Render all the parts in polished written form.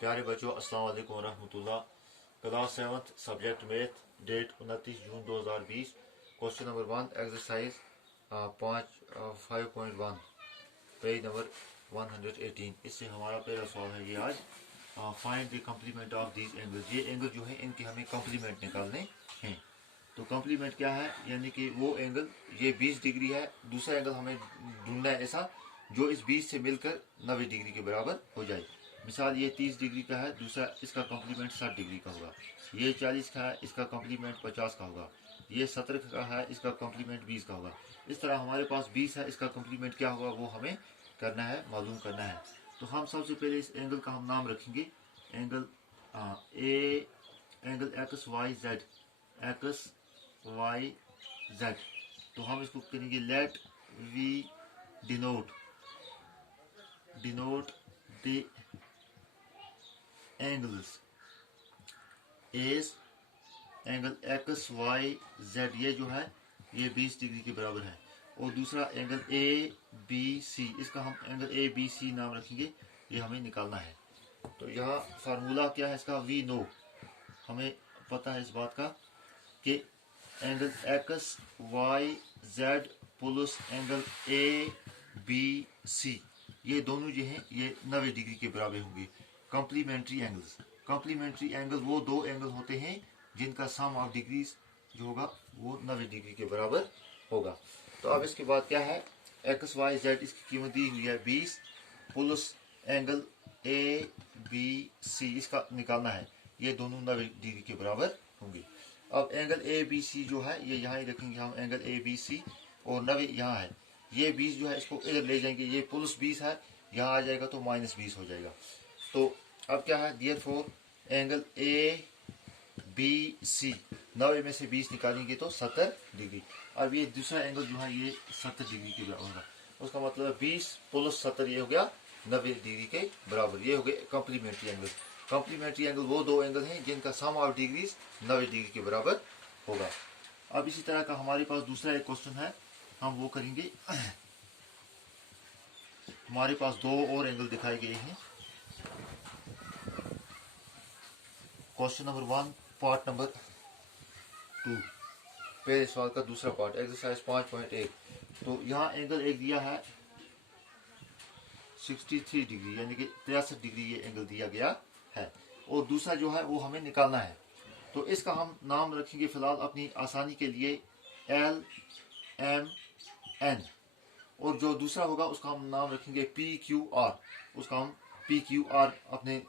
प्यारे बच्चों, अस्सलाम वालेकुम वरहमतुल्लाह। क्लास 7 सब्जेक्ट मैथ, डेट 29 जून 2020। Question number 1 exercise 5.1 page number 118। इससे हमारा पहला सवाल है ये आज, find the complement of these angles. ये एंगल जो है इनके हमें कम्प्लीमेंट निकालने हैं। तो कम्प्लीमेंट क्या है, यानी कि वो एंगल ये 20 डिग्री है, दूसरा एंगल हमें ढूंढना है ऐसा जो इस 20 से मिलकर 90 डिग्री के बराबर हो जाए। मिसाल ये 30 डिग्री का है, दूसरा इसका कम्प्लीमेंट 60 डिग्री का होगा। ये 40 का है, इसका कम्प्लीमेंट 50 का होगा। ये 70 का है, इसका कम्प्लीमेंट 20 का होगा। इस तरह हमारे पास 20 है, इसका कम्प्लीमेंट क्या होगा वो हमें करना है, मालूम करना है। तो हम सबसे पहले इस एंगल का हम नाम रखेंगे angle A, angle X Y Z, X Y Z. तो हम इसको करेंगे let we denote the angles as angle X Y Z, ये जो है ये 20 डिग्री के बराबर है। और दूसरा एंगल ए बी सी, इसका हम एंगल ए बी सी नाम रखेंगे, ये हमें निकालना है। तो यहाँ फार्मूला क्या है इसका, वी नो, हमें पता है इस बात का कि angle X Y Z plus angle A B C, ये दोनों जो हैं ये 90 डिग्री के बराबर होंगे। कॉम्प्लीमेंट्री एंगल्स, कॉम्प्लीमेंट्री एंगल वो दो एंगल होते हैं जिनका सम ऑफ डिग्रीज जो होगा वो 90 डिग्री के बराबर होगा। तो अब इसके बाद क्या है, एक्स वाई जेड इसकी कीमत दी हुई है 20 plus angle A B C, इसका निकालना है, ये दोनों 90 डिग्री के बराबर होंगे। अब एंगल ए बी सी जो है ये यहाँ ही रखेंगे हम, एंगल ए बी सी, और 90 यहाँ है। ये 20 जो है इसको इधर ले जाएंगे, ये प्लस 20 है, यहाँ आ जाएगा तो माइनस 20 हो जाएगा। तो अब क्या है, therefore angle A B C 90 में से 20 निकालेंगे तो 70 डिग्री। अब ये दूसरा एंगल जो है ये 70 डिग्री के बराबर होगा। उसका मतलब 20 प्लस 70 ये हो गया 90 डिग्री के बराबर। ये हो गए कॉम्प्लीमेंट्री एंगल। कॉम्प्लीमेंट्री एंगल वो दो एंगल हैं जिनका सम ऑफ डिग्रीज 90 डिग्री के बराबर होगा। अब इसी तरह का हमारे पास दूसरा एक क्वेश्चन है, हम वो करेंगे। हमारे पास दो और एंगल दिखाए गए हैं। क्वेश्चन नंबर 1 पार्ट नंबर 2, पहले सवाल का दूसरा पार्ट, एक्सरसाइज 5.1। तो यहाँ एंगल एक दिया है 63 डिग्री, यानी कि 63 डिग्री ये एंगल दिया गया है, और दूसरा जो है वो हमें निकालना है। तो इसका हम नाम रखेंगे फिलहाल अपनी आसानी के लिए एल एम एन, और जो दूसरा होगा उसका हम नाम रखेंगे पी क्यू आर, उसका हम पी क्यू आर अपने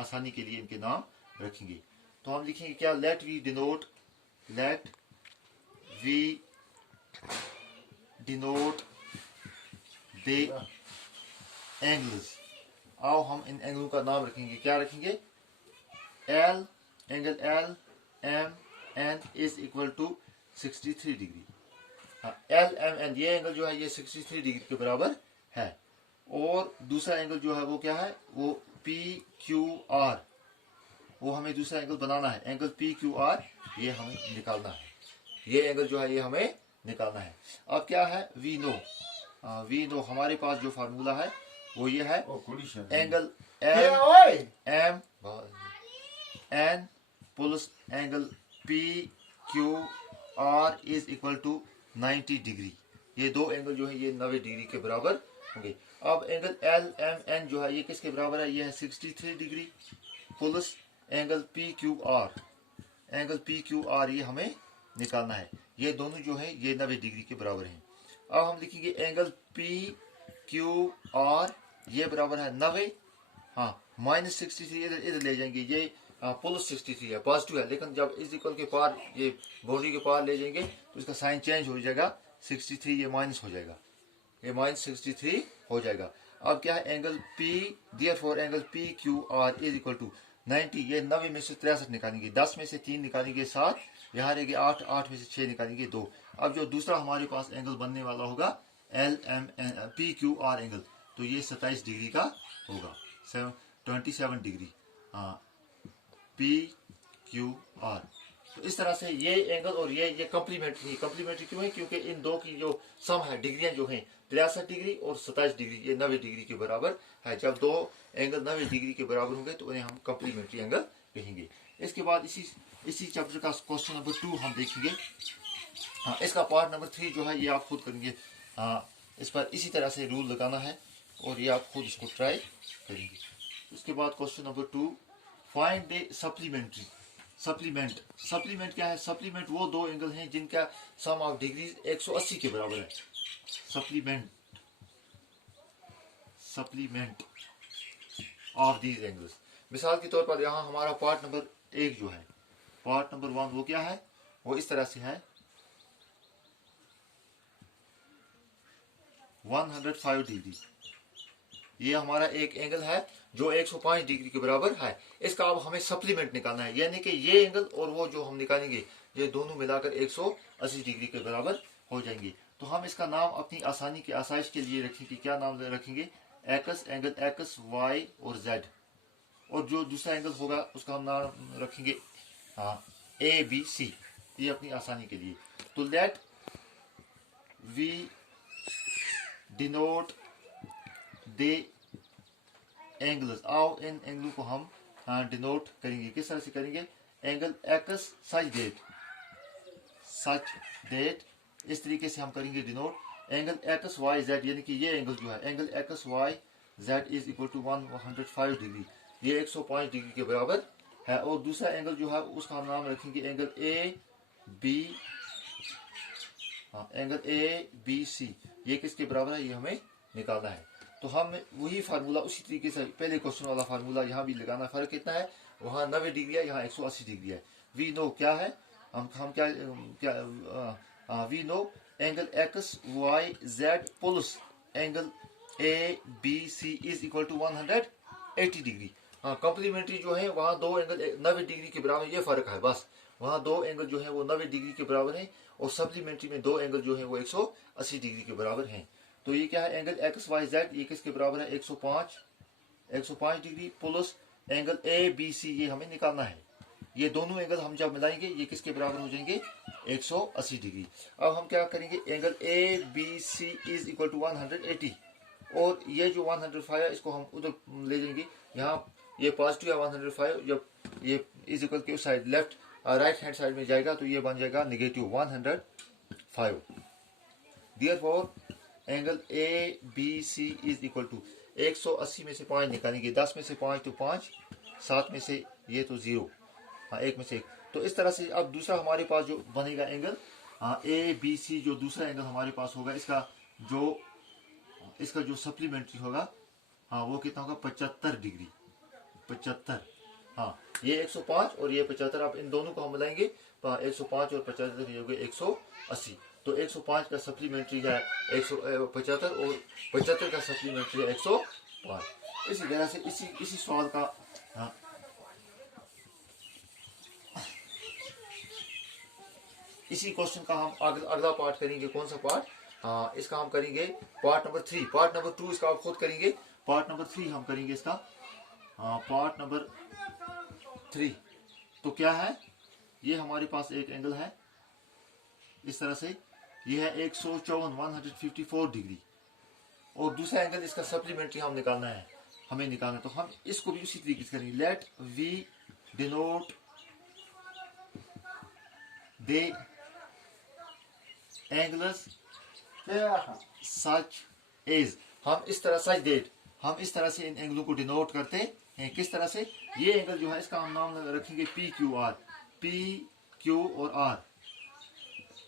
आसानी के लिए इनके नाम रखेंगे। तो हम लिखेंगे क्या, let we denote the angles. आओ हम इन एंगलों का नाम रखेंगे, क्या रखेंगे, L, angle L M N is equal to 63 degree. L M N ये एंगल जो है ये 63 डिग्री के बराबर है, और दूसरा एंगल जो है वो क्या है, वो पी क्यू आर, वो हमें दूसरा एंगल बनाना है। एंगल पी क्यू आर ये हमें निकालना है, ये एंगल जो है ये हमें निकालना है। अब क्या है, वी नो हमारे पास जो फार्मूला है वो ये है, angle L M N plus angle P Q R is equal to 90 degree. ये दो एंगल जो है ये 90 डिग्री के बराबर होंगे। अब एंगल एल एम एन जो है ये किसके बराबर है, ये है 63 degree plus angle P Q are ये हमें निकालना है। ये दोनों जो है ये 90 डिग्री के बराबर हैं। अब हम लिखेंगे एंगल पी क्यू आर ये बराबर है 90, हाँ माइनस 63 इधर ले जाएंगे, ये प्लस 63 है, पॉजिटिव है, लेकिन जब इज इक्वल के पार ये बाउंड्री के पार ले जाएंगे तो इसका साइन चेंज हो जाएगा, 63 ये माइनस हो जाएगा, ये माइनस 63 हो जाएगा। अब क्या है, angle P, therefore angle P Q R is equal to 90, ये 90 में से 63 निकालेंगे, 10 में से 3 निकालेंगे 7, यहाँ रहेंगे 8, 8 में से 6 निकालेंगे 2। अब जो दूसरा हमारे पास एंगल बनने वाला होगा L M N P Q R angle, तो ये 27 डिग्री का होगा, 27 डिग्री पी क्यू आर। तो इस तरह से ये एंगल और ये कम्प्लीमेंट्री क्यों है, क्योंकि इन दो की जो सम है डिग्रियां जो हैं 63 डिग्री और 27 डिग्री, ये 90 डिग्री के बराबर है। जब दो एंगल 90 डिग्री के बराबर होंगे तो उन्हें हम कॉम्प्लीमेंट्री एंगल कहेंगे। इसके बाद इसी चैप्टर का क्वेश्चन नंबर 2 हम देखेंगे। हाँ, इसका पार्ट नंबर 3 जो है ये आप खुद करेंगे। हाँ, इस पर इसी तरह से रूल लगाना है और ये आप खुद इसको ट्राई करेंगे। उसके बाद question number 2, find the supplementary. Supplement क्या है? सप्लीमेंट वो दो एंगल हैं जिनका सम ऑफ डिग्रीज 180 के बराबर है। Supplement of these angles. मिसाल के तौर पर यहाँ हमारा पार्ट नंबर 1 जो है, पार्ट नंबर 1 वो क्या है? वो इस तरह से है 105 डिग्री। ये हमारा एक एंगल है जो 105 डिग्री के बराबर है। इसका अब हमें सप्लीमेंट निकालना है, यानी कि ये एंगल और वो जो हम निकालेंगे ये दोनों मिलाकर 180 डिग्री के बराबर हो जाएंगे। तो हम इसका नाम अपनी आसानी की आसाइश के लिए रखेंगे। क्या नाम रखेंगे? एक्स, एंगल एक्स, वाई और जेड। और जो दूसरा एंगल होगा उसका हम नाम रखेंगे ए बी सी, ये अपनी आसानी के लिए। तो let we denote the angles. आओ इन एंगलों को हम डिनोट करेंगे। किस तरह से करेंगे? एंगल एक्स सच डेट, इस तरीके से हम करेंगे denote. Angle X Y Z, यानी कि ये एंगल जो है angle X Y Z is equal to 105 degree, ये 105 डिग्री के बराबर है। और दूसरा एंगल जो है उसका हम नाम रखेंगे एंगल ए बी सी। ये किसके बराबर है? ये हमें निकालना है। तो हम वही फार्मूला उसी तरीके से पहले क्वेश्चन वाला फार्मूला यहाँ भी लगाना। फर्क कितना है? वहाँ 90 डिग्री है, यहाँ 180 डिग्री है। वी नो क्या है? हम क्या we know angle X Y Z plus angle A B C is equal to 180 degree. हाँ, कॉम्प्लीमेंट्री जो है वहाँ दो एंगल 90 डिग्री के बराबर, ये फर्क है बस। वहाँ दो एंगल जो है वो 90 डिग्री के बराबर है और सप्लीमेंट्री में दो एंगल जो है वो 180 डिग्री के बराबर हैं। तो ये क्या है? एंगल एक्स वाई जेड ये किसके बराबर है? 105 degree plus angle A B C, ये हमें निकालना है। ये दोनों एंगल हम जब मिलाएंगे ये किसके बराबर हो जाएंगे? 180 डिग्री। अब हम क्या करेंगे? Angle A B C is equal to 180 और ये जो 105 है इसको हम उधर ले जाएंगे। यहाँ ये पॉजिटिव है 105, जब ये इज इक्वल के उस side left right hand side में जाएगा तो ये बन जाएगा negative 105। Therefore angle A B C is equal to 180 में से 5 निकालेंगे, 10 में से 5 तो 5, 7 में से ये तो 0, हाँ 1 में से 1। तो इस तरह से अब दूसरा हमारे पास जो बनेगा एंगल ए बी सी, जो दूसरा एंगल हमारे पास होगा इसका जो सप्लीमेंट्री होगा वो कितना होगा? 75 डिग्री। 75, हाँ ये 105 और ये 75। अब इन दोनों को हम मिलाएंगे तो 105 और 75 ये हो गए 180। तो 105 का सप्लीमेंट्री है 175 और 75 का सप्लीमेंट्री है 105। इसी तरह से इसी सवाल का इसी क्वेश्चन का हम अगला पार्ट करेंगे। कौन सा पार्ट? इसका हम करेंगे पार्ट नंबर 3। पार्ट नंबर 2 इसका आप खुद करेंगे। पार्ट नंबर 3 हम करेंगे इसका। पार्ट नंबर 3 तो क्या है? ये हमारे पास एक एंगल है इस तरह से, ये है 154 डिग्री और दूसरा एंगल इसका सप्लीमेंट्री हमें निकालना है। तो हम इसको भी उसी तरीके से करेंगे। Let we denote the angles such as. हम इस तरह से इन एंगलों को डिनोट करते हैं। किस तरह से? ये एंगल जो है इसका हम नाम रखेंगे P Q R. P Q और आर,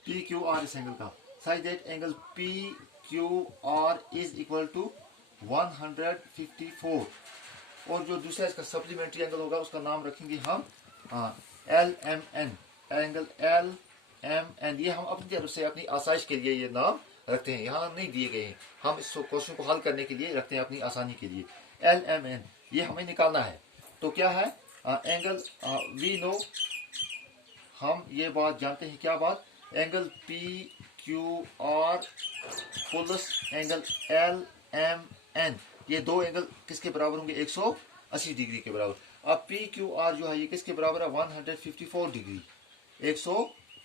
पी क्यू आर इस एंगल का। Such that angle P Q R is equal to 154। और जो दूसरा इसका सप्लीमेंट्री एंगल होगा उसका नाम रखेंगे हम L M N, angle L M N. ये हम अपनी तरफ से अपनी आसाइश के लिए ये नाम रखते हैं, यहाँ नहीं दिए गए हैं, हम इस क्वेश्चन को हल करने के लिए रखते हैं अपनी आसानी के लिए। एल एम एन ये हमें निकालना है। तो क्या है? एंगल वी नो, हम ये बात जानते हैं। क्या बात? Angle P Q R plus angle L M N, ये दो एंगल किसके बराबर होंगे? 180 डिग्री के बराबर। अब पी क्यू आर जो है ये किसके बराबर है? 154 डिग्री।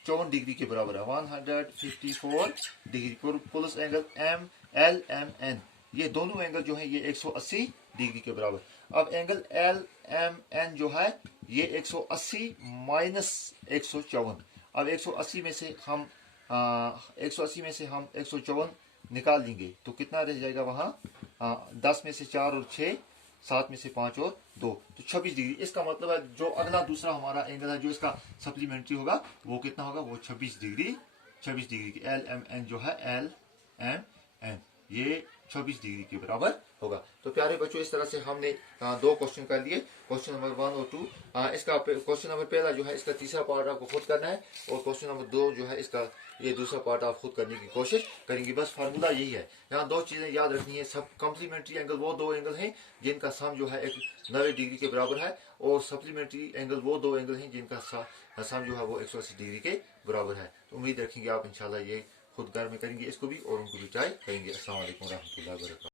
154 डिग्री के बराबर है। 154 degree plus angle M L M N, ये दोनों एंगल जो है ये 180 डिग्री के बराबर। अब एंगल एल एम एन जो है ये 180 माइनस 154। अब 180 में से हम 154 निकाल लेंगे तो कितना रह जाएगा वहां, 10 में से 4 और 6, 7 में से 5 और 2, तो 26 डिग्री। इसका मतलब है जो अगला दूसरा हमारा एंगल है जो इसका सप्लीमेंट्री होगा वो कितना होगा, वो 26 डिग्री की एल एम एन जो है एल एम एन ये 26 डिग्री के बराबर होगा। तो प्यारे बच्चों इस तरह से हमने 2 क्वेश्चन कर लिए, क्वेश्चन नंबर 1 और 2। इसका क्वेश्चन नंबर पहला जो है इसका तीसरा पार्ट आपको खुद करना है, और क्वेश्चन नंबर 2 जो है इसका ये दूसरा पार्ट आप खुद करने की कोशिश करेंगे। बस फार्मूला यही है, यहाँ 2 चीजें याद रखनी है। सब कम्प्लीमेंट्री एंगल वो 2 एंगल हैं जिनका सम जो है 90 डिग्री के बराबर है, और सप्लीमेंट्री एंगल वो 2 एंगल हैं जिनका सम जो है वो 180 डिग्री के बराबर है। तो उम्मीद रखेंगे आप इंशाल्लाह ये खुद घर में करेंगे इसको भी, और उनको भी ट्राई करेंगे। अस्सलाम वालेकुम रहमतुल्लाहि व बरकातहू।